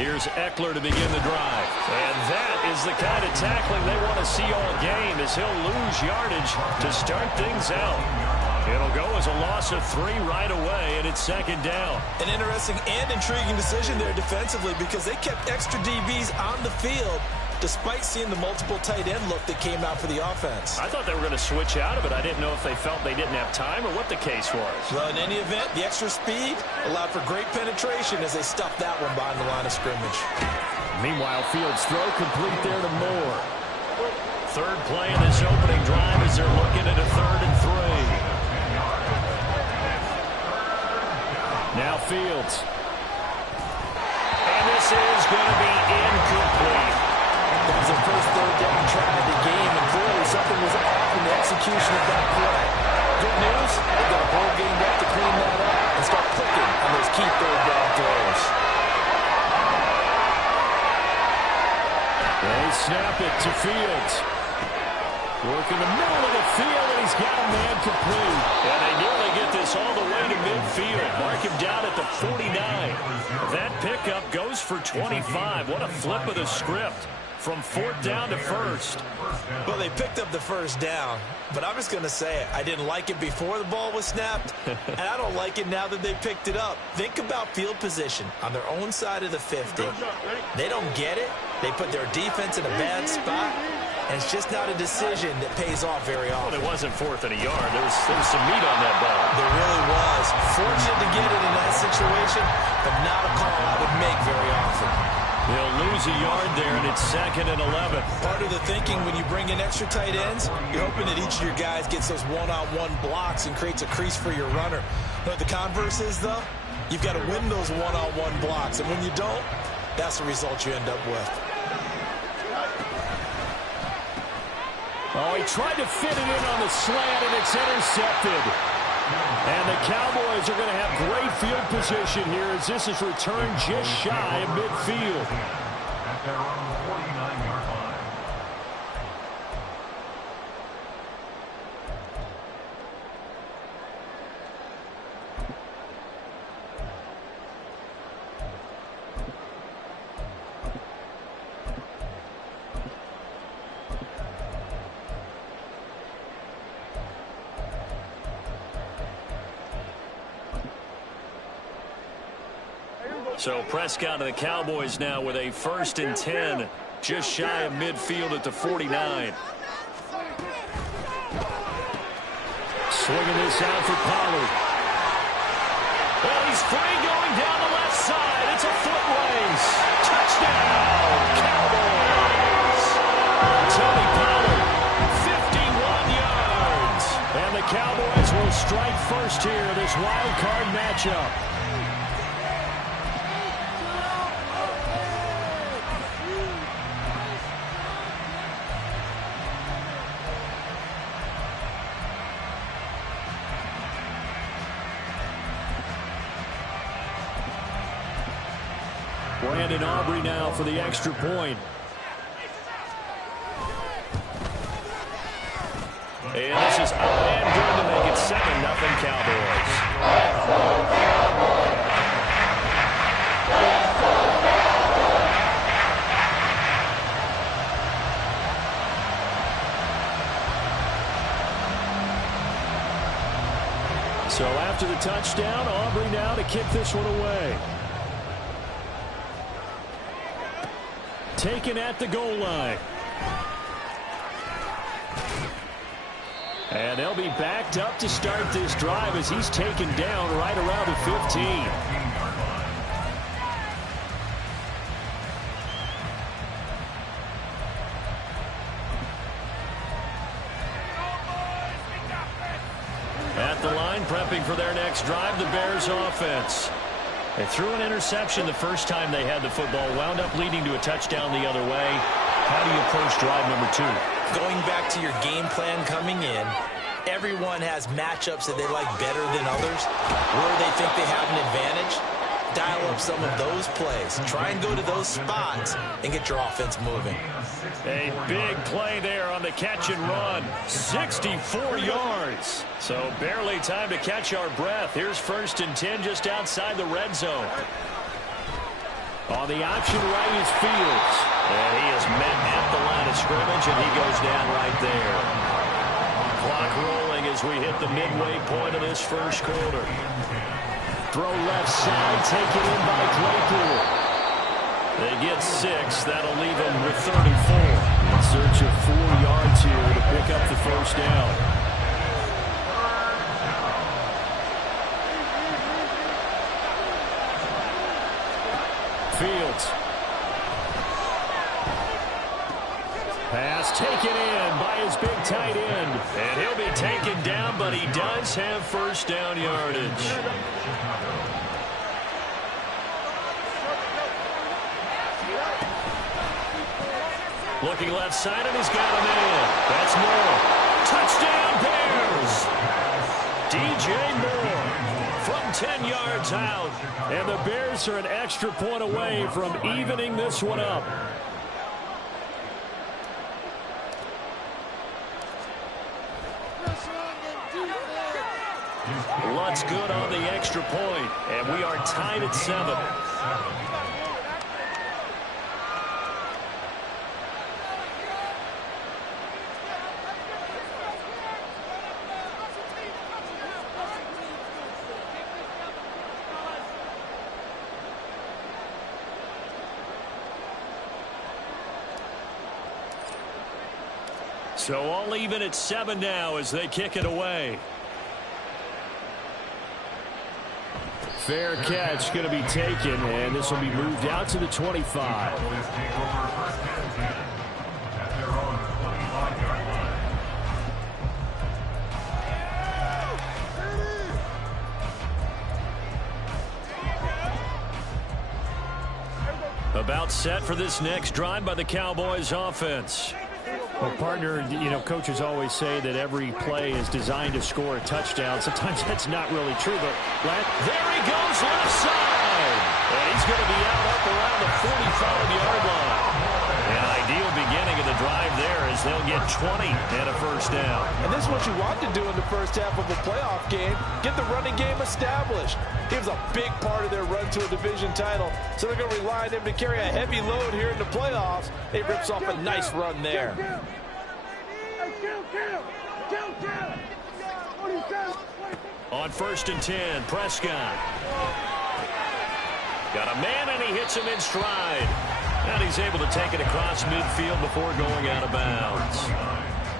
Here's Eckler to begin the drive. And that is the kind of tackling they want to see all game, as he'll lose yardage to start things out. It'll go as a loss of 3 right away, and it's second down. An interesting and intriguing decision there defensively, because they kept extra DBs on the field despite seeing the multiple tight end look that came out for the offense. I thought they were going to switch out of it. I didn't know if they felt they didn't have time or what the case was. Well, in any event, the extra speed allowed for great penetration as they stuffed that one behind the line of scrimmage. Meanwhile, Fields' throw complete there to Moore. Third play in this opening drive as they're looking at a 3rd and 3. Now Fields. And this is going to be incomplete. That was their first 3rd down try of the game, and clearly something was off in the execution of that play. Good news, they've got a whole game left to clean that up and start clicking on those key 3rd down throws. They snap it to Fields. Working the middle of the field, and he's got a man complete. And they nearly get this all the way to midfield. Mark him down at the 49. That pickup goes for 25. What a flip of the script. From 4th down to 1st. Well, they picked up the 1st down, but I'm just going to say it. I didn't like it before the ball was snapped, and I don't like it now that they picked it up. Think about field position on their own side of the 50. They don't get it. They put their defense in a bad spot, and it's just not a decision that pays off very often. Well, it wasn't 4th and a yard. There was some meat on that ball. There really was. Fortunate to get it in that situation, but not a call I would make very often. They'll lose a yard there, and it's 2nd and 11. Part of the thinking when you bring in extra tight ends, you're hoping that each of your guys gets those one-on-one blocks and creates a crease for your runner. You know what the converse is, though? You've got to win those one-on-one blocks, and when you don't, that's the result you end up with. Oh, he tried to fit it in on the slant, and it's intercepted. And the Cowboys are going to have great field position here as this is returned just shy of midfield. At their own 49-yard line. So Prescott and the Cowboys now with a 1st and 10, just shy of midfield at the 49. Swinging this out for Pollard. Well, he's free going down the left side. It's a foot race. Touchdown, Cowboys. Tony Pollard, 51 yards. And the Cowboys will strike first here in this wild card matchup. Brandon Aubrey now for the extra point. And this is up and good to make it 7-0 Cowboys. So after the touchdown, Aubrey now to kick this one away. Taken at the goal line. And they'll be backed up to start this drive as he's taken down right around the 15. At the line, prepping for their next drive, the Bears offense. They threw an interception the first time they had the football, wound up leading to a touchdown the other way. How do you approach drive number 2? Going back to your game plan coming in, everyone has matchups that they like better than others. Where they think they have an advantage, dial up some of those plays. Try and go to those spots and get your offense moving. A big play there on the catch and run. 64 yards. So barely time to catch our breath. Here's 1st and 10 just outside the red zone. On the option right is Fields. And he is met at the line of scrimmage, and he goes down right there. Clock rolling as we hit the midway point of this first quarter. Throw left side, taken in by Claypool. They get 6. That'll leave them with 34. In search of 4 yards here to pick up the first down. Fields. Pass taken in by his big tight end. And he'll be taken down, but he does have first down yardage. Looking left side, and he's got a man. That's Moore. Touchdown, Bears! DJ Moore from 10 yards out. And the Bears are an extra point away from evening this one up. Lutt's good on the extra point, and we are tied at 7. So all even at 7 now as they kick it away. Fair catch going to be taken, and this will be moved out to the 25. About set for this next drive by the Cowboys offense. Well, partner, coaches always say that every play is designed to score a touchdown. Sometimes that's not really true, but there he goes left side. And he's going to be out up around the 45-yard line. An ideal beginning of the drive there as they'll get 20 and a first down. And this is what you want to do in the first half of a playoff game. Get the running game established. He was a big part of their run to a division title, so they're going to rely on him to carry a heavy load here in the playoffs. He rips off a nice run there. On 1st and 10, Prescott. Got a man, and he hits him in stride. And he's able to take it across midfield before going out of bounds.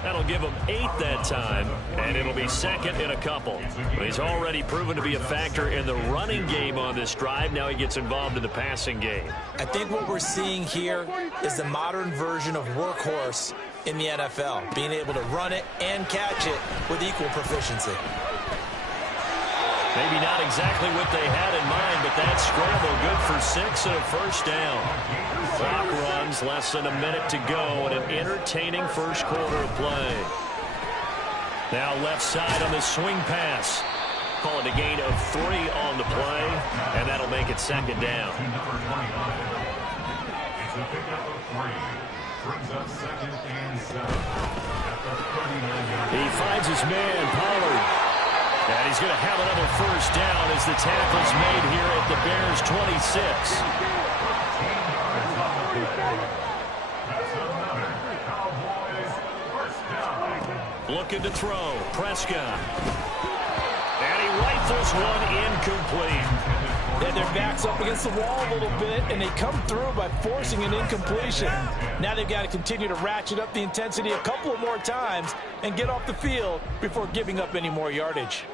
That'll give him 8 that time, and it'll be second in a couple. But he's already proven to be a factor in the running game on this drive. Now he gets involved in the passing game. I think what we're seeing here is the modern version of workhorse in the NFL, being able to run it and catch it with equal proficiency. Maybe not exactly what they had in mind, but that scramble good for 6 and a first down. Clock runs, less than a minute to go, and an entertaining first quarter of play. Now left side on the swing pass. Call it a gain of 3 on the play, and that'll make it second down. It's a pickup of 3. Brings up 2nd and 7. He finds his man, Pollard. And he's going to have another first down as the tackle's made here at the Bears' 26. Looking to throw. Prescott. And he rifles one incomplete. And their back's up against the wall a little bit, and they come through by forcing an incompletion. Now they've got to continue to ratchet up the intensity a couple of more times and get off the field before giving up any more yardage.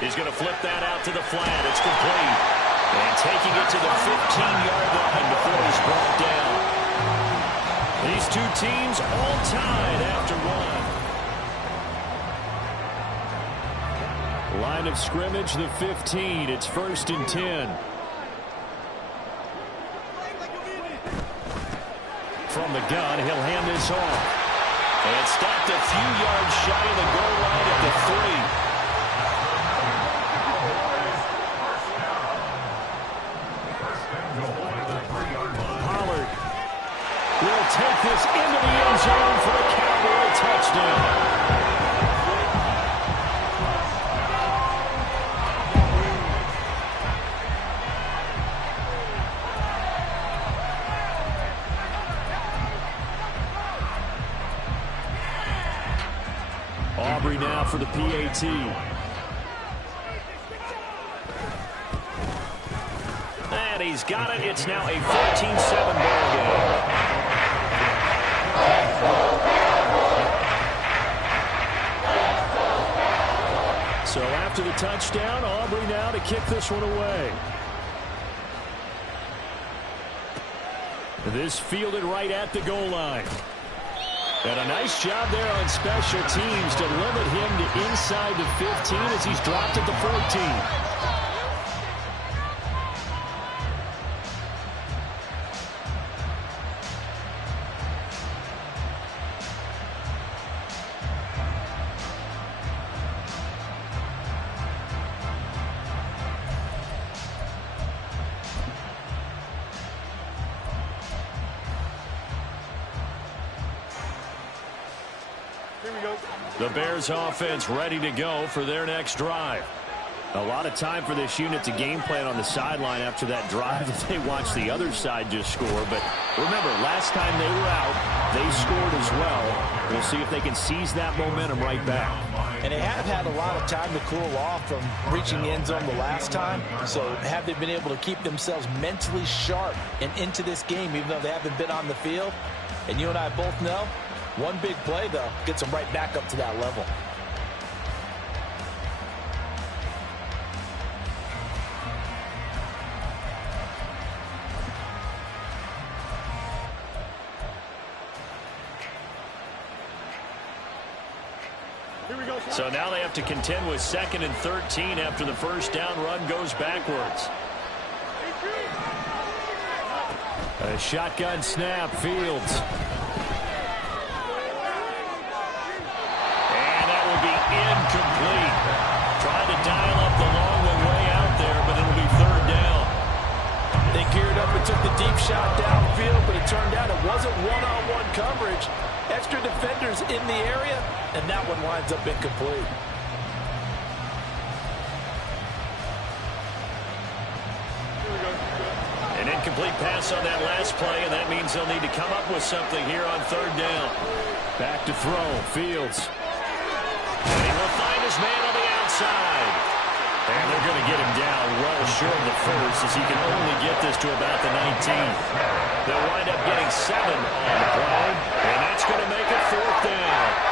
He's going to flip that out to the flat. It's complete. And taking it to the 15-yard line before he's brought down. These two teams all tied after one. Line of scrimmage, the 15. It's 1st and 10. From the gun, he'll hand this off. And stopped a few yards shy of the goal line at the 3. Pollard will take this into the end zone for a Cowboy touchdown. now for the PAT. And he's got it. It's now a 14-7 ball game. So after the touchdown, Aubrey now to kick this one away. This fielded right at the goal line. And a nice job there on special teams to limit him to inside the 15 as he's dropped at the 14. The Bears offense ready to go for their next drive. A lot of time for this unit to game plan on the sideline after that drive that they watched the other side just score. But remember, last time they were out, they scored as well. We'll see if they can seize that momentum right back. And they have had a lot of time to cool off from reaching the end zone the last time. So have they been able to keep themselves mentally sharp and into this game even though they haven't been on the field? And you and I both know, one big play, though, gets them right back up to that level. So now they have to contend with 2nd and 13 after the first down run goes backwards. A shotgun snap, Fields. Incomplete. Trying to dial up the long one way out there, but it'll be 3rd down. They geared up and took the deep shot downfield, but it turned out it wasn't one-on-one coverage. Extra defenders in the area, and that one winds up incomplete. An incomplete pass on that last play, and that means they'll need to come up with something here on 3rd down. Back to throw, Fields. And he will find his man on the outside. And they're going to get him down well short of the first as he can only get this to about the 19th. They'll wind up getting 7 on the play, and that's going to make it 4th down.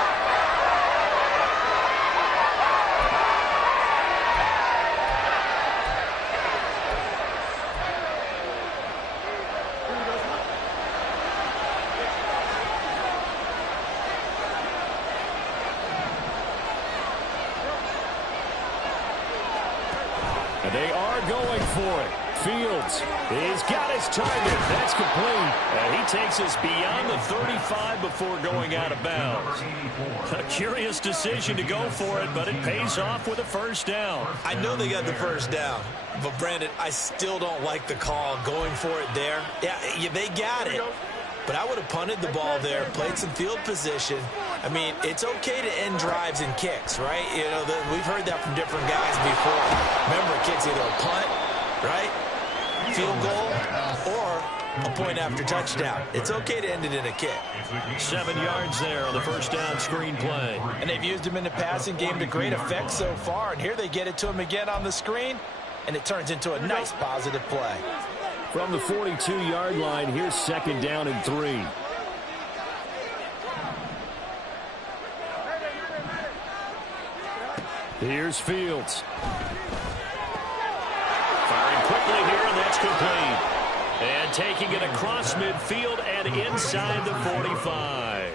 They are going for it. Fields, he's got his target. That's complete. And he takes us beyond the 35 before going out of bounds. A curious decision to go for it, but it pays off with a 1st down. I know they got the 1st down, but Brandon, I still don't like the call going for it there. Yeah, they got it. But I would have punted the ball there, played some field position. I mean, it's okay to end drives and kicks, right? You know, we've heard that from different guys before. Remember, a kick's either a punt, right, field goal, or a point after touchdown. It's okay to end it in a kick. 7 yards there on the 1st down screen play. And they've used him in the passing game to great effect so far. And here they get it to him again on the screen, and it turns into a nice positive play. From the 42-yard line, here's 2nd down and 3. Here's Fields. Firing quickly here, and that's complete. And taking it across midfield and inside the 45.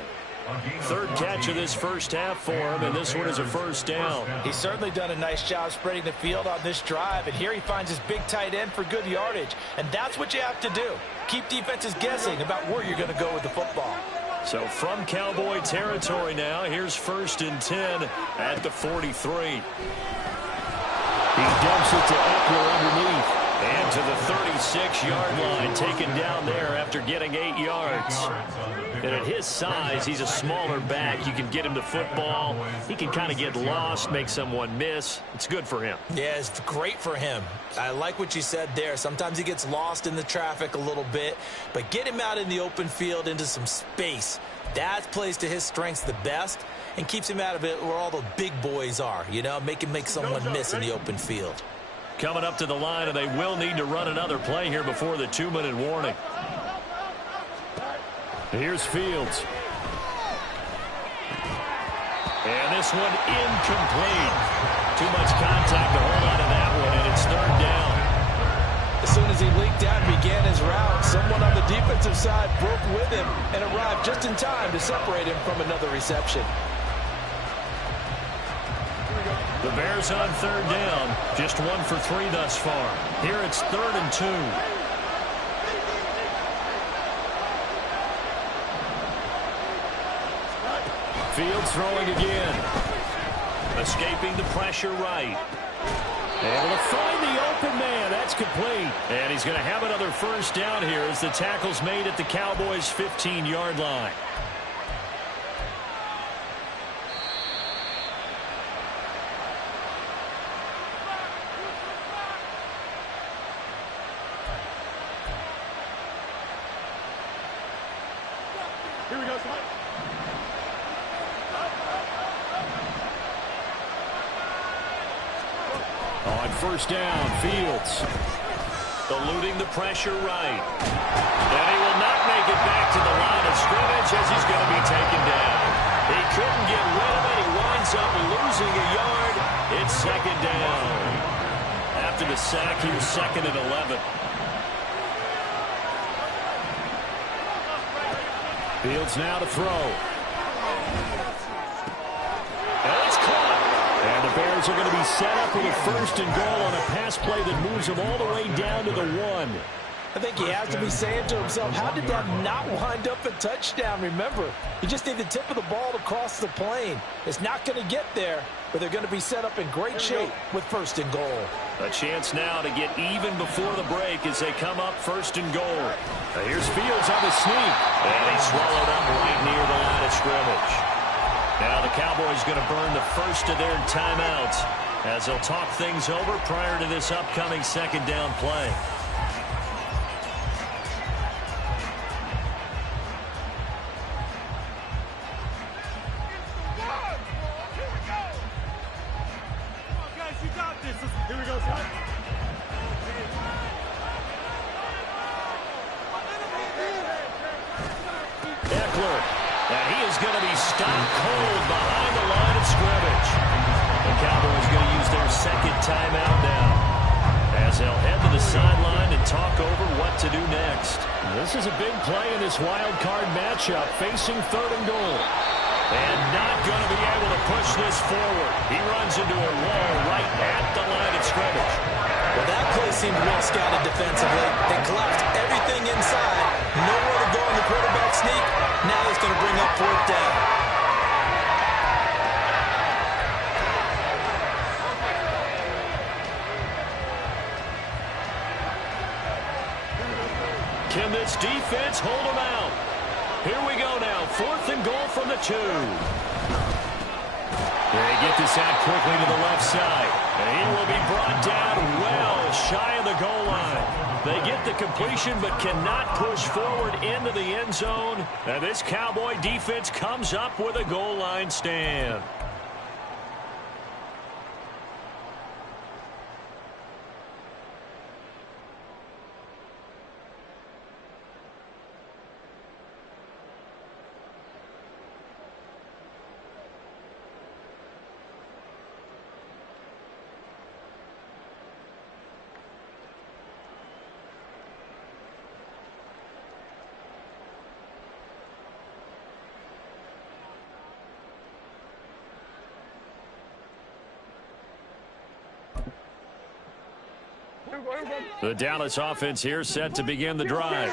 3rd catch of this first half for him, and this one is a 1st down. He's certainly done a nice job spreading the field on this drive, and here he finds his big tight end for good yardage. And that's what you have to do. Keep defenses guessing about where you're going to go with the football. So from Cowboy territory now, here's 1st and 10 at the 43. He dumps it to Eckler underneath. And to the 36-yard line, taken down there after getting 8 yards. And at his size, he's a smaller back. You can get him the football. He can kind of get lost, make someone miss. It's good for him. Yeah, it's great for him. I like what you said there. Sometimes he gets lost in the traffic a little bit, but get him out in the open field into some space. That plays to his strengths the best and keeps him out of it where all the big boys are, you know, make him make someone miss in the open field. Coming up to the line, and they will need to run another play here before the 2-minute warning. Here's Fields. And this one incomplete. Too much contact to hold on to that one, and it's 3rd down. As soon as he leaked out and began his route, someone on the defensive side broke with him and arrived just in time to separate him from another reception. The Bears on 3rd down. Just 1 for 3 thus far. Here it's 3rd and 2. Fields throwing again. Escaping the pressure right. Able to find the open man. That's complete. And he's going to have another 1st down here as the tackle's made at the Cowboys' 15-yard line. Here we go, On 1st down, Fields. Eluding the pressure right. And he will not make it back to the line of scrimmage as he's going to be taken down. He couldn't get rid of it. He winds up losing a yard. It's 2nd down. After the sack, he was 2nd and 11. Fields now to throw. And it's caught. And the Bears are going to be set up with a 1st and goal on a pass play that moves them all the way down to the 1. I think he has to be saying to himself, how did that not wind up a touchdown? Remember, you just need the tip of the ball to cross the plane. It's not going to get there, but they're going to be set up in great shape with 1st and goal. A chance now to get even before the break as they come up 1st and goal. Now here's Fields on the sneak. And he's swallowed up right near the line of scrimmage. Now the Cowboys going to burn the 1st of their timeouts as they'll talk things over prior to this upcoming 2nd down play. Here we go, Scott. Eckler. And he is going to be stopped cold behind the line of scrimmage. The Cowboys going to use their 2nd timeout now as they'll head to the sideline and talk over what to do next. This is a big play in this wild card matchup, facing 3rd and goal. And not going to be able to push this forward. He runs into a wall right at the line of scrimmage. Well, that play seemed well scouted defensively. They collapsed everything inside. Nowhere to go in the quarterback sneak. Now he's going to bring up 4th down. Can this defense hold him out? Here we go now. 4th and goal from the 2. They get this out quickly to the left side. And he will be brought down well shy of the goal line. They get the completion but cannot push forward into the end zone. And this Cowboy defense comes up with a goal line stand. The Dallas offense here set to begin the drive.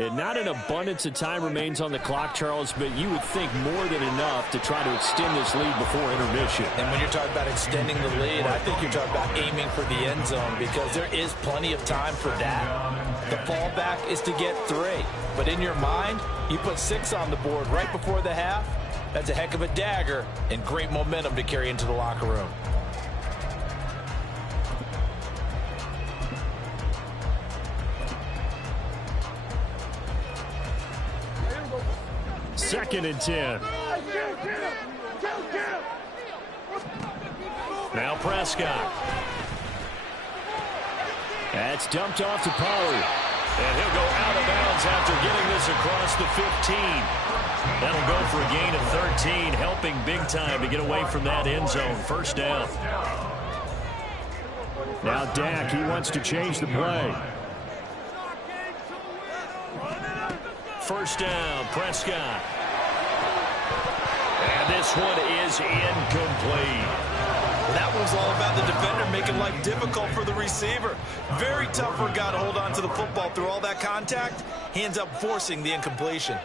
And not an abundance of time remains on the clock, Charles, but you would think more than enough to try to extend this lead before intermission. And when you're talking about extending the lead, I think you're talking about aiming for the end zone because there is plenty of time for that. The fallback is to get 3. But in your mind, you put 6 on the board right before the half. That's a heck of a dagger and great momentum to carry into the locker room. Second and 10. Now Prescott. That's dumped off to Pollard. And he'll go out of bounds after getting this across the 15. That'll go for a gain of 13, helping big time to get away from that end zone. First down. Now Dak, he wants to change the play. First down, Prescott. And this one is incomplete. That was all about the defender making life difficult for the receiver. Very tough for a guy to hold on to the football through all that contact. He ends up forcing the incompletion.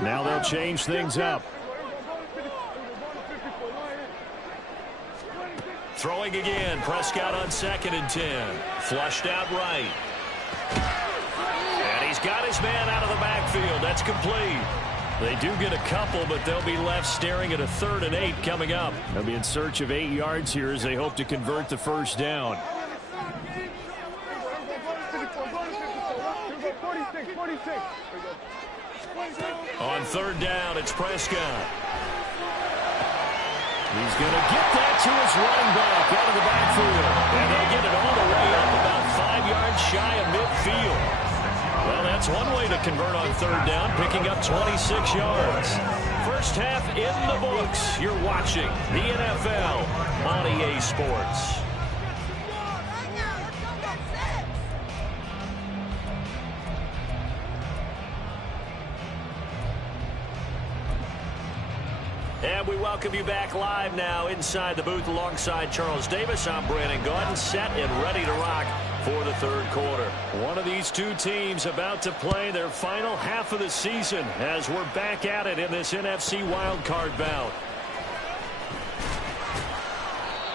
Now they'll change things up. Throwing again. Prescott on 2nd and 10. Flushed out right. And he's got his man out of the backfield. That's complete. They do get a couple, but they'll be left staring at a 3rd and 8 coming up. They'll be in search of 8 yards here as they hope to convert the first down. On 3rd down, it's Prescott. He's going to get that to his running back out of the backfield. And they'll get it all the way up about 5 yards shy of midfield. Well, that's one way to convert on 3rd down, picking up 26 yards. First half in the books. You're watching the NFL on EA Sports. And we welcome you back live now inside the booth alongside Charles Davis. I'm Brandon Gaudin, set and ready to rock for the 3rd quarter. One of these two teams about to play their final half of the season as we're back at it in this NFC wildcard bout.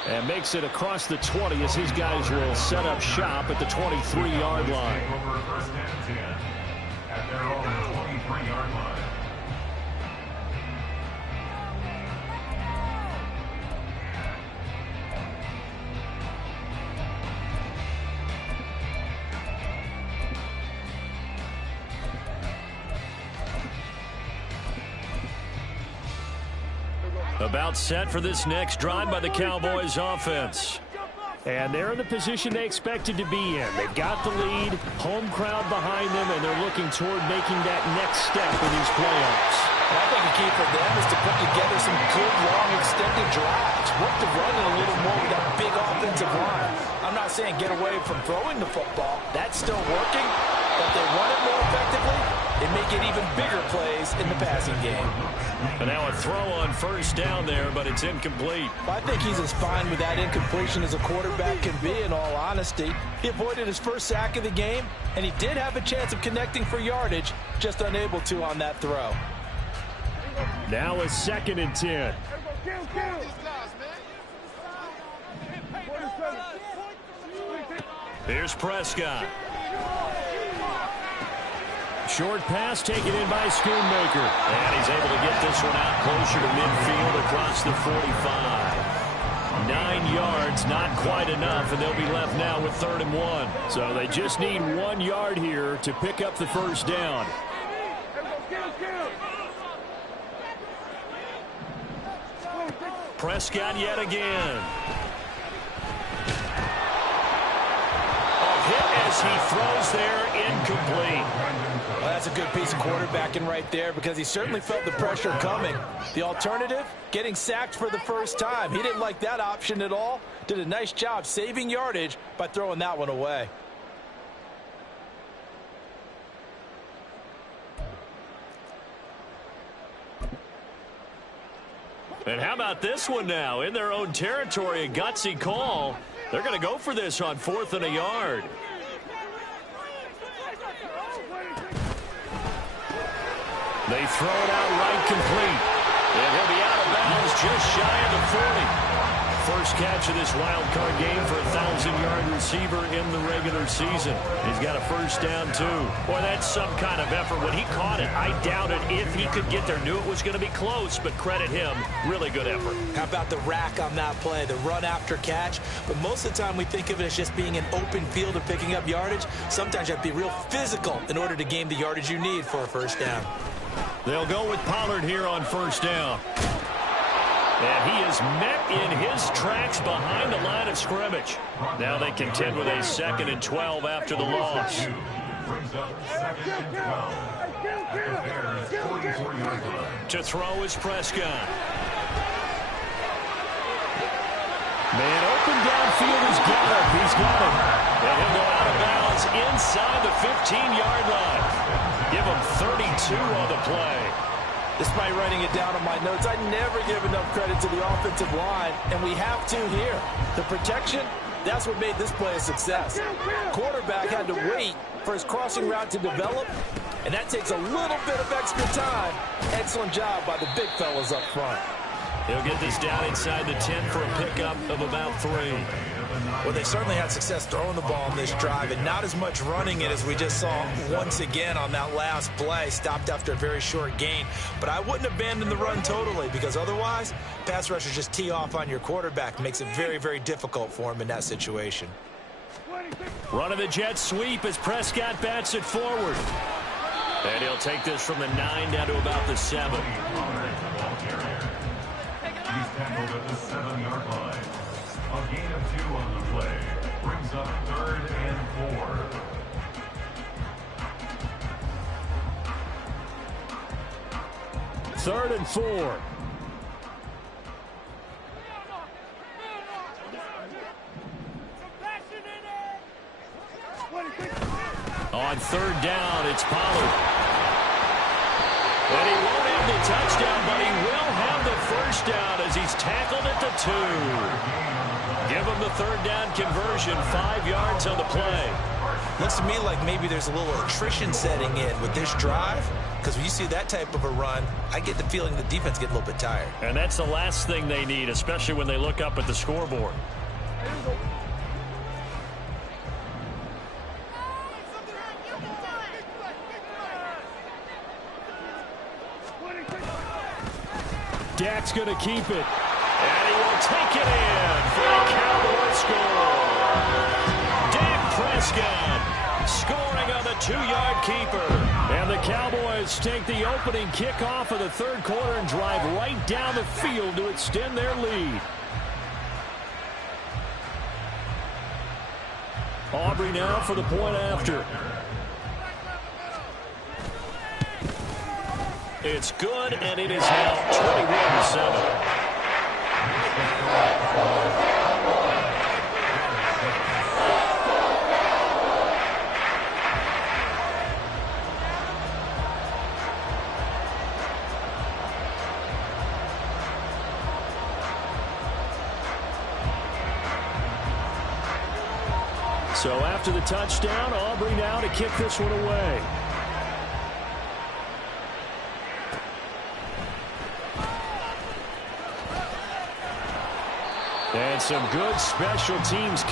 And makes it across the 20 as his guys will set up shop at the 23-yard line. At their own 23-yard line. About set for this next drive by the Cowboys offense. And they're in the position they expected to be in. They've got the lead, home crowd behind them, and they're looking toward making that next step in these playoffs. I think the key for them is to put together some good, long, extended drives. Work the run a little more with that big offensive line. I'm not saying get away from throwing the football. That's still working. But they run it more effectively, they make it even bigger plays in the passing game. And now a throw on first down there, but it's incomplete. I think he's as fine with that incompletion as a quarterback can be, in all honesty. He avoided his first sack of the game, and he did have a chance of connecting for yardage, just unable to on that throw. Now a 2nd and 10. Here's Prescott. Short pass taken in by Schoonmaker. And he's able to get this one out closer to midfield across the 45. 9 yards, not quite enough, and they'll be left now with 3rd and 1. So they just need 1 yard here to pick up the first down. Prescott yet again. A hit as he throws there, incomplete. Well, that's a good piece of quarterbacking right there because he certainly felt the pressure coming. The alternative, getting sacked for the first time. He didn't like that option at all. Did a nice job saving yardage by throwing that one away. And how about this one now? In their own territory, a gutsy call. They're going to go for this on 4th and a yard. They throw it out right complete. And he'll be out of bounds just shy of the 40. First catch of this wild card game for a 1,000-yard receiver in the regular season. He's got a first down, too. Boy, that's some kind of effort. When he caught it, I doubted if he could get there. Knew it was going to be close, but credit him. Really good effort. How about the rack on that play, the run after catch? But most of the time we think of it as just being an open field and picking up yardage. Sometimes you have to be real physical in order to gain the yardage you need for a first down. They'll go with Pollard here on first down. And he is met in his tracks behind the line of scrimmage. Now they contend with a 2nd and 12 after the loss. Brings up 2nd and 12. At the Bears' 44-yard line. To throw is Prescott. Man open downfield is Gallup. He's got it. And he'll go out of bounds inside the 15-yard line. Give him 32 on the play. Despite writing it down on my notes, I never give enough credit to the offensive line, and we have to here. The protection, that's what made this play a success. Quarterback had to wait for his crossing route to develop, and that takes a little bit of extra time. Excellent job by the big fellas up front. He'll get this down inside the 10 for a pickup of about 3. Well, they certainly had success throwing the ball on this drive and not as much running it as we just saw once again on that last play. Stopped after a very short gain. But I wouldn't abandon the run totally because otherwise, pass rushers just tee off on your quarterback. Makes it very, very difficult for him in that situation. Run of the jet sweep as Prescott bats it forward. And he'll take this from the 9 down to about the 7. He's tackled at the 7-yard line. A gain of 2 on the play. Brings up 3rd and 4. 3rd and 4. On 3rd down, it's Pollard. And he won't have the touchdown, but he will have the first down as he's tackled at the 2. Give him the 3rd down conversion, 5 yards on the play. Looks to me like maybe there's a little attrition setting in with this drive, because when you see that type of a run, I get the feeling the defense get a little bit tired. And that's the last thing they need, especially when they look up at the scoreboard. Dak's going to keep it. And he will take it in for a Cowboy score. Dak Prescott scoring on the 2-yard keeper. And the Cowboys take the opening kickoff of the 3rd quarter and drive right down the field to extend their lead. Aubrey now for the point after. It's good, and it is now 21-7. So after the touchdown, Aubrey now to kick this one away. And some good special teams.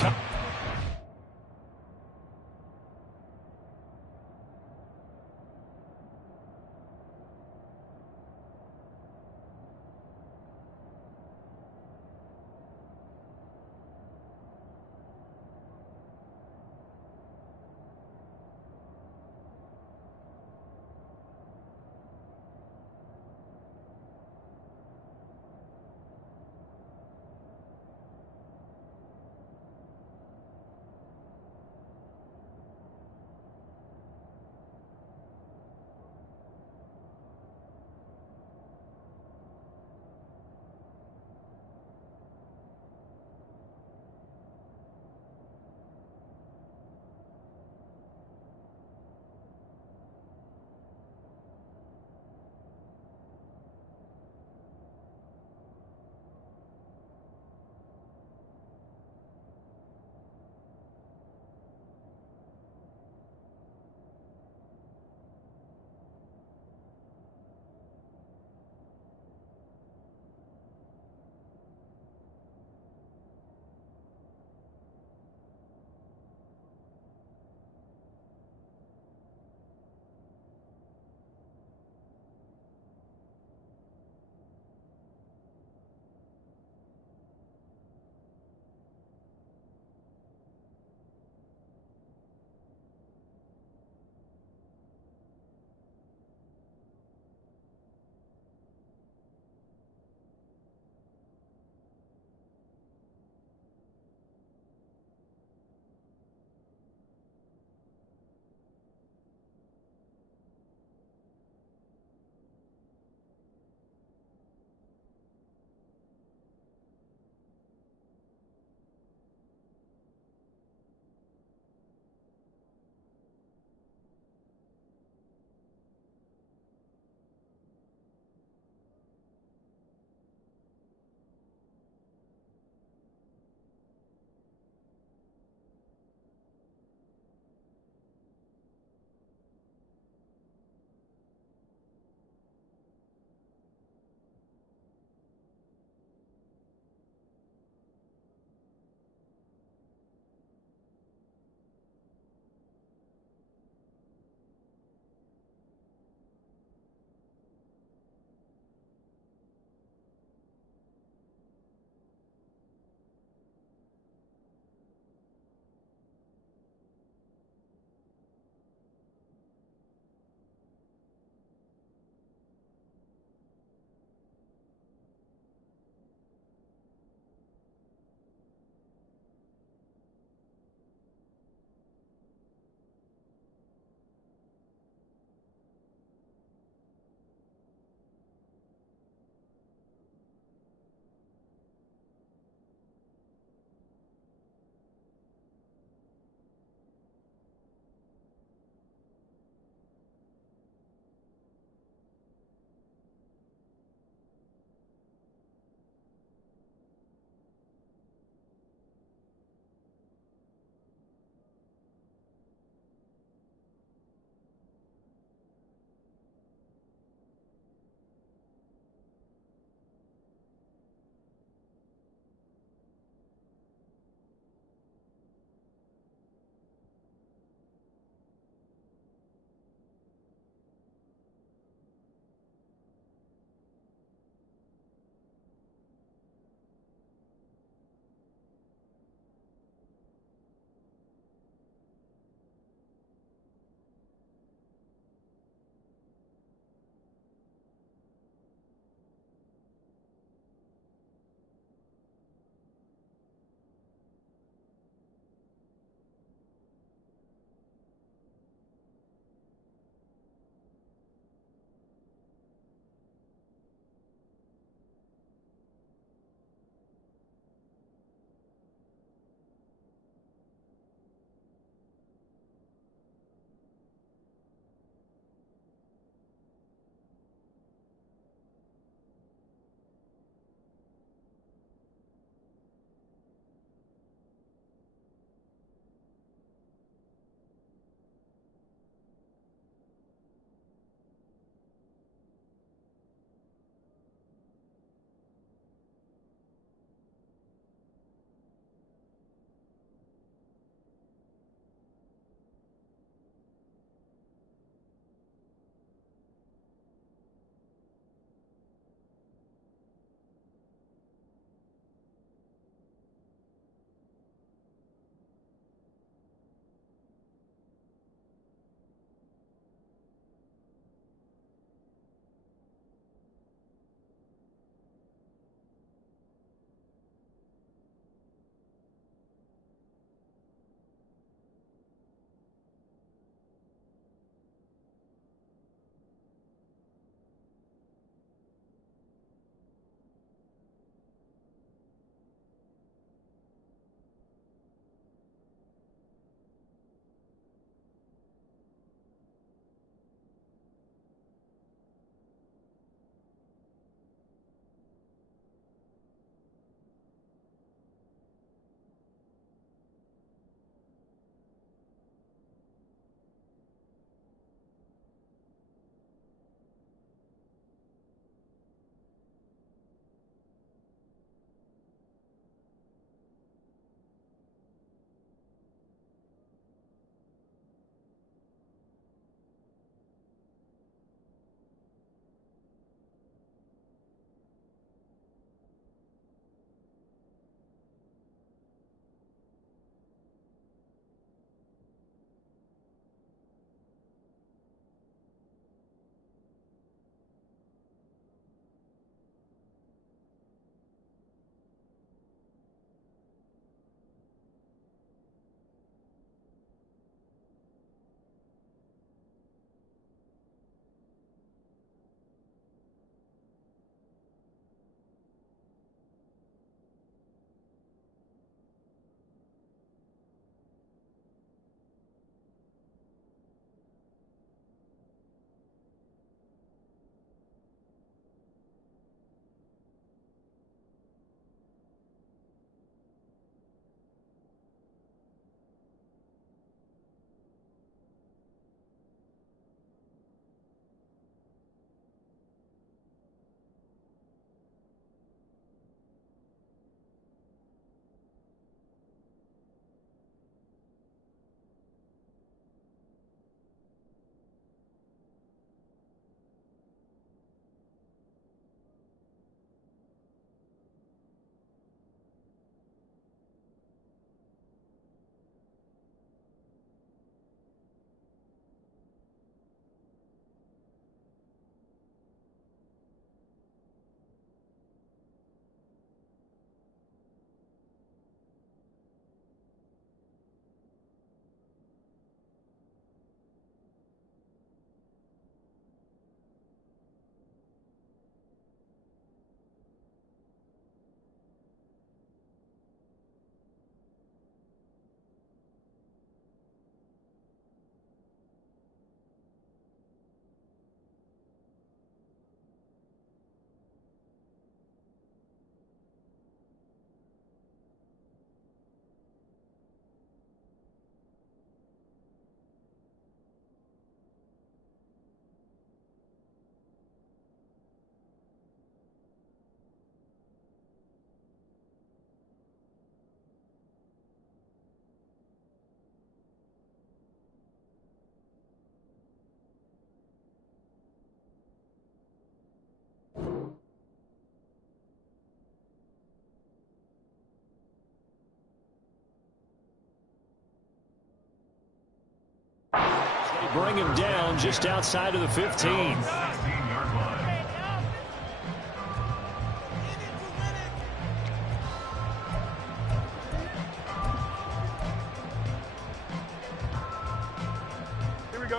they'll bring him down just outside of the 15. 16-yard line.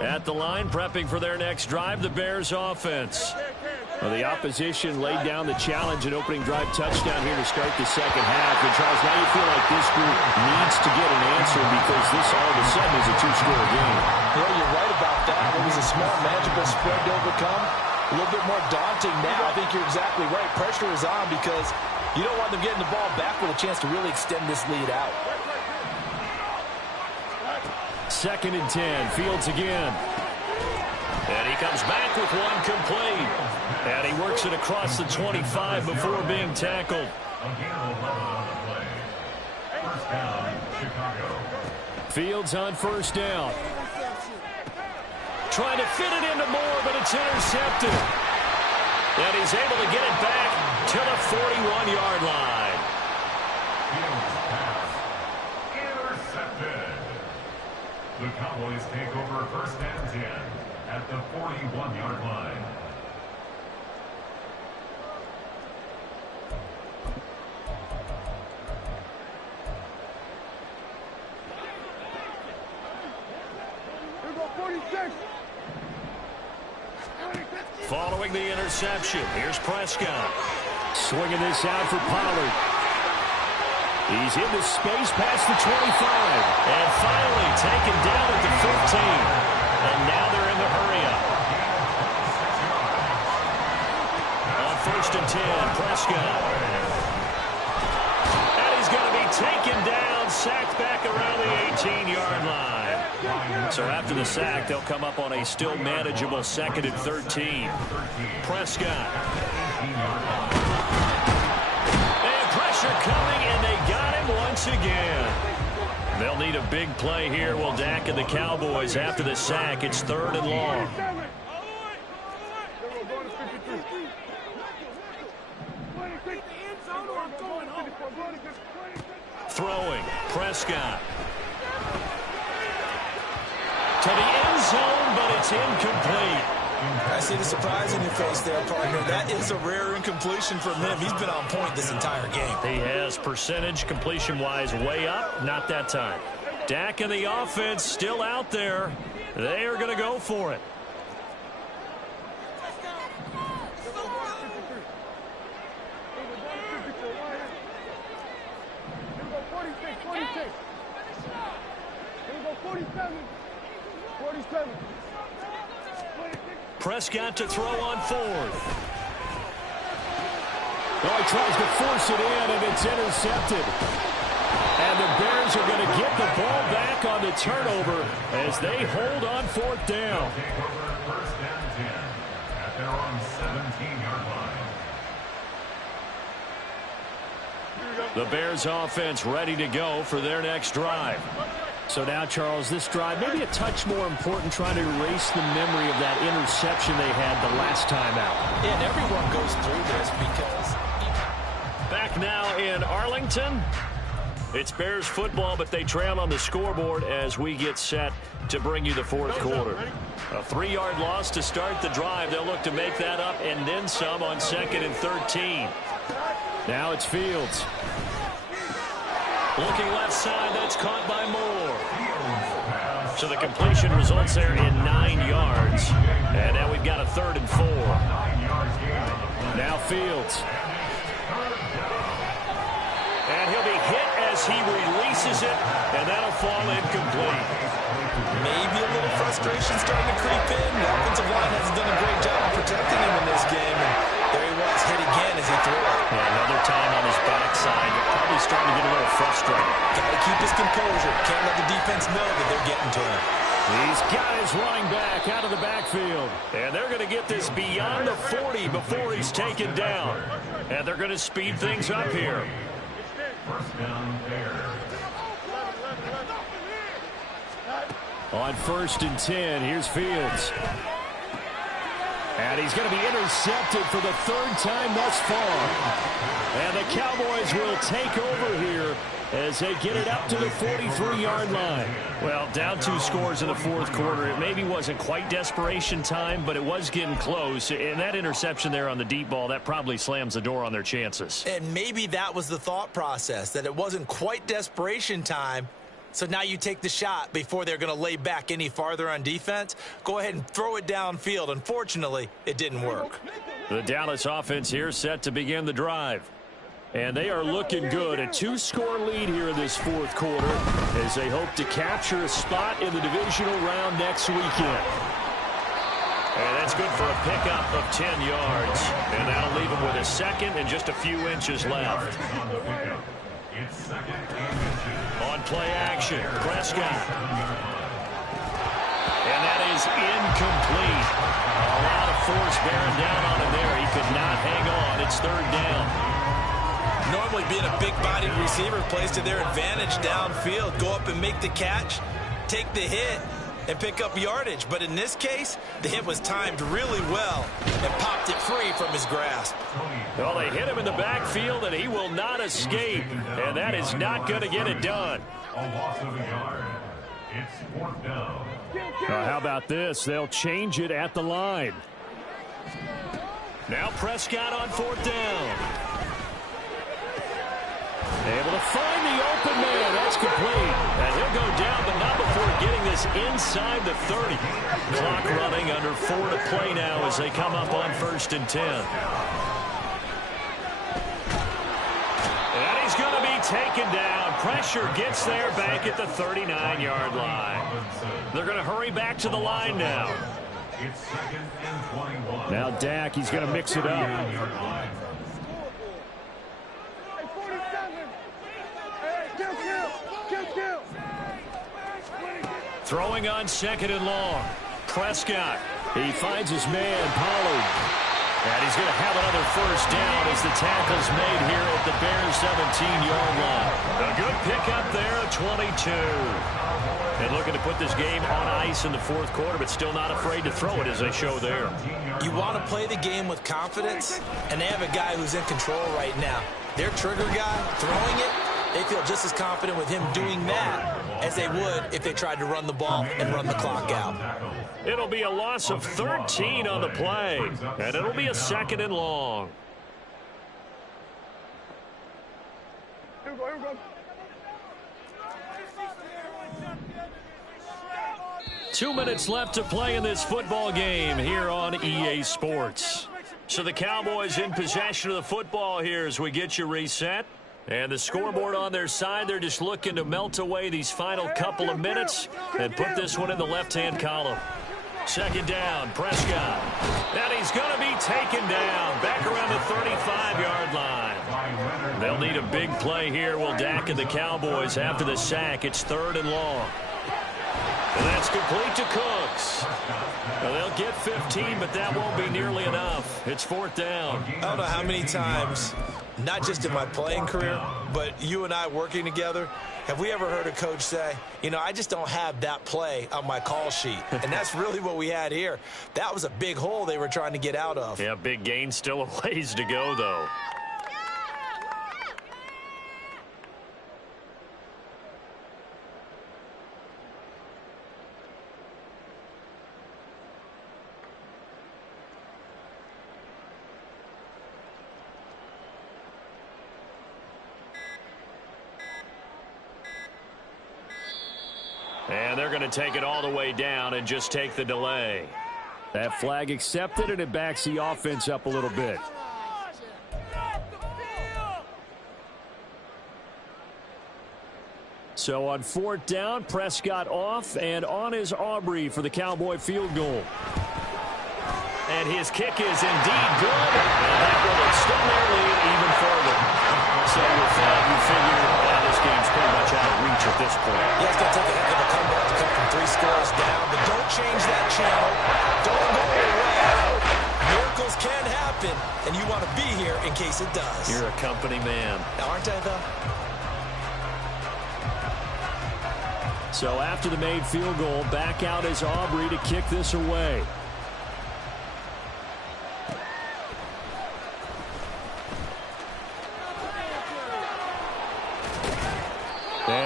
At the line, prepping for their next drive, the Bears offense. Well, the opposition laid down the challenge and opening drive touchdown here to start the second half. And, Charles, now you feel like this group needs to get an answer because this all of a sudden is a two-score game. Yeah, you're right about that. It was a small, manageable spread to overcome. A little bit more daunting now. I think you're exactly right. Pressure is on because you don't want them getting the ball back with a chance to really extend this lead out. 2nd and 10. Fields again. And he comes back with one complete. And he works it across the 25 before being tackled. Again, 11 on the play. First down, Chicago. Fields on first down. Trying to fit it into Moore, but it's intercepted. And he's able to get it back to the 41-yard line. Fields pass. Intercepted. The Cowboys take over first and 10 at the 41-yard line. Following the interception, here's Prescott. Swinging this out for Pollard. He's into space past the 25. And finally taken down at the 15. And now they're in the hurry-up. On 1st and 10, Prescott. And he's going to be taken down, sacked back around the 18-yard line. So after the sack, they'll come up on a still manageable 2nd and 13. Prescott. And pressure coming, and they got him once again. They'll need a big play here. Will Dak and the Cowboys after the sack. It's 3rd and long. Throwing. Prescott. To the end zone, but it's incomplete. I see the surprise in your face there, partner. That is a rare incompletion from him. He's been on point this entire game. He has percentage completion-wise way up. Not that time. Dak and the offense still out there. They are going to go for it. Prescott to throw on 4th. Oh, he tries to force it in, and it's intercepted. And the Bears are going to get the ball back on the turnover as they hold on 4th down. Take over first and 10 at their own 17-yard line. The Bears offense ready to go for their next drive. So now, Charles, this drive maybe a touch more important, trying to erase the memory of that interception they had the last time out. Yeah, and everyone goes through this because... Back now in Arlington. It's Bears football, but they trail on the scoreboard as we get set to bring you the 4th quarter. A 3-yard loss to start the drive. They'll look to make that up and then some on 2nd and 13. Now it's Fields. Looking left side, that's caught by Moore. So the completion results there in 9 yards. And now we've got a 3rd and 4. Now Fields. And he'll be hit as he releases it, and that'll fall incomplete. Maybe a little frustration starting to creep in. The offensive line hasn't done a great job of protecting him in this game. And there he was, hit again as he threw it. And another time on his backside, probably starting to get a little frustrated. Got to keep his composure. Can't let the defense know that they're getting to him. He's got his running back out of the backfield. And they're going to get this beyond the 40 before he's taken down. And they're going to speed things up here. First down, Bears. On 1st and 10, here's Fields. And he's going to be intercepted for the third time thus far. And the Cowboys will take over here as they get it up to the 43-yard line. Well, down 2 scores in the fourth quarter. It maybe wasn't quite desperation time, but it was getting close. And that interception there on the deep ball, that probably slams the door on their chances. And maybe that was the thought process, that it wasn't quite desperation time. So now you take the shot before they're going to lay back any farther on defense. Go ahead and throw it downfield. Unfortunately, it didn't work. The Dallas offense here set to begin the drive. And they are looking good. A 2-score lead here in this fourth quarter as they hope to capture a spot in the divisional round next weekend. And that's good for a pickup of 10 yards. And that'll leave them with a second and just a few inches left. It's second and 2. On play action, Prescott. And that is incomplete. A lot of force bearing down on him there. He could not hang on. It's third down. Normally being a big-bodied receiver plays to their advantage downfield. Go up and make the catch, take the hit, and pick up yardage. But in this case, the hit was timed really well and popped it free from his grasp. Well, they hit him in the backfield, and he will not escape. And that is not going to get it done. A loss of a yard. It's fourth down. Now, how about this? They'll change it at the line. Now Prescott on fourth down. Able to find the open man. That's complete. And he'll go down, but not before getting this inside the 30. Clock running under 4 to play now as they come up on 1st and 10. And he's going to be taken down. Pressure gets there back at the 39-yard line. They're going to hurry back to the line now. It's second and 21. Now Dak, he's going to mix it up. Throwing on 2nd and long. Prescott. He finds his man, Pollard. And he's going to have another first down as the tackle's made here at the Bears' 17-yard line. A good pickup there at 22. And looking to put this game on ice in the fourth quarter, but still not afraid to throw it as they show there. You want to play the game with confidence, and they have a guy who's in control right now. Their trigger guy throwing it, they feel just as confident with him doing that as they would if they tried to run the ball and run the clock out. It'll be a loss of 13 on the play, and it'll be a 2nd and long. Here we go, here we go. 2 minutes left to play in this football game here on EA Sports. So the Cowboys in possession of the football here as we get you reset. And the scoreboard on their side, they're just looking to melt away these final couple of minutes and put this one in the left-hand column. 2nd down, Prescott. And he's going to be taken down back around the 35-yard line. They'll need a big play here, will Dak and the Cowboys after the sack. It's 3rd and long. And that's complete to Cooks. Well, they'll get 15, but that won't be nearly enough. It's 4th down. I don't know how many times, not just in my playing career, but you and I working together, have we ever heard a coach say, you know, I just don't have that play on my call sheet. And that's really what we had here. That was a big hole they were trying to get out of. Yeah, big gain, still a ways to go, though. And they're going to take it all the way down and just take the delay. That flag accepted, and it backs the offense up a little bit. So on 4th down, Prescott off, and on is Aubrey for the Cowboy field goal. And his kick is indeed good. And that will extend their lead even further. So with that, you figure this game's pretty much out of reach at this point. Yeah, it's going to take a heck of a comeback to come from 3 scores down. But don't change that channel. Don't go away. Miracles can happen, and you want to be here in case it does. You're a company man. Aren't I, though? So after the made field goal, back out is Aubrey to kick this away.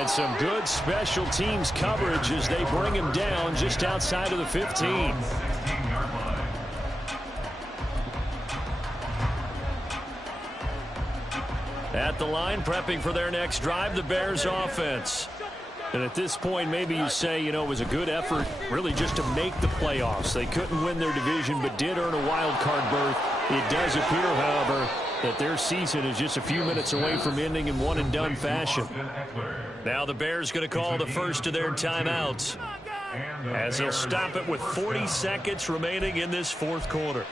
And some good special teams coverage as they bring him down just outside of the 15. 16-yard line. At the line, prepping for their next drive, the Bears offense. And at this point, maybe you say, you know, it was a good effort really just to make the playoffs. They couldn't win their division but did earn a wild card berth. It does appear, however, that their season is just a few minutes away from ending in one-and-done fashion. Now the Bears going to call the first of their timeouts as they'll stop it with 40 seconds remaining in this fourth quarter.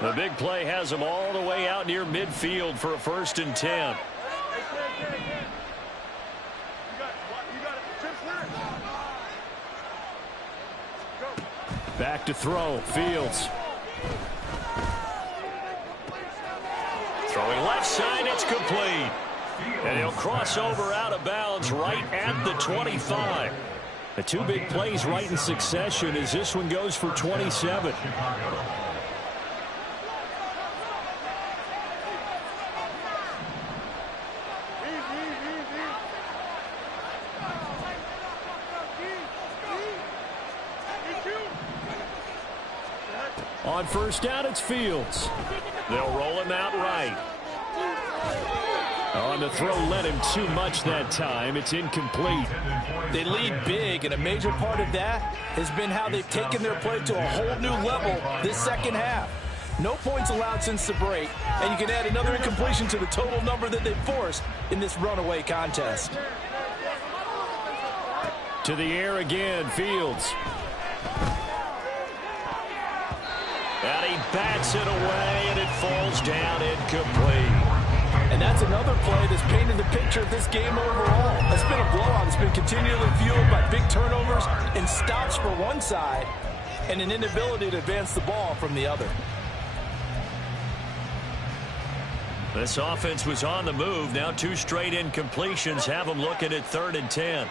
The big play has them all the way out near midfield for a 1st and 10. Back to throw, Fields. Throwing left side, it's complete. And he'll cross over out of bounds right at the 25. The two big plays right in succession as this one goes for 27. On first down, it's Fields. They'll roll him out right. On the throw, led him too much that time. It's incomplete. They lead big, and a major part of that has been how they've taken their play to a whole new level this second half. No points allowed since the break, and you can add another incompletion to the total number that they've forced in this runaway contest. To the air again, Fields. And he bats it away, and it falls down incomplete. And that's another play that's painted the picture of this game overall. It's been a blowout. It's been continually fueled by big turnovers and stops for one side and an inability to advance the ball from the other. This offense was on the move. Now 2 straight incompletions have them looking at 3rd and 10.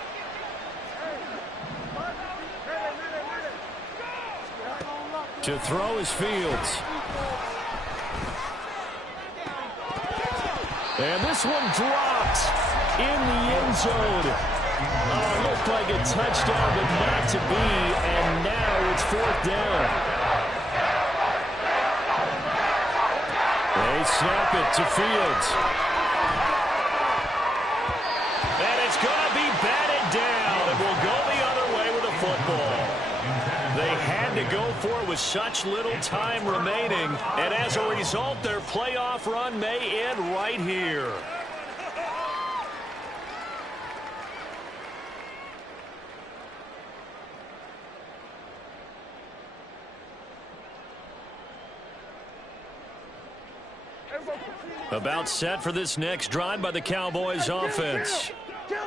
To throw is Fields. And this one dropped in the end zone. Oh, looked like a touchdown, but not to be. And now it's 4th down. They snap it to Fields. And it's going to be batted down. And will go the other way with the football. They had to go for it with such little time remaining, and as a result, their playoff run may end right here. About set for this next drive by the Cowboys offense.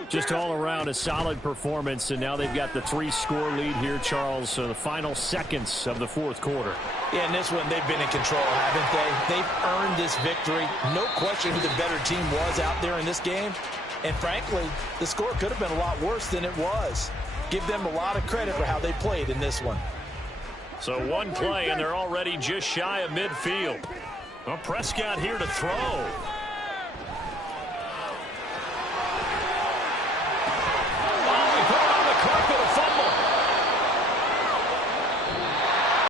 Just all around a solid performance, and now they've got the 3-score lead here, Charles. So the final seconds of the 4th quarter. Yeah, in this one, they've been in control, haven't they? They've earned this victory. No question who the better team was out there in this game. And frankly, the score could have been a lot worse than it was. Give them a lot of credit for how they played in this one. So one play, and they're already just shy of midfield. Well, Prescott here to throw.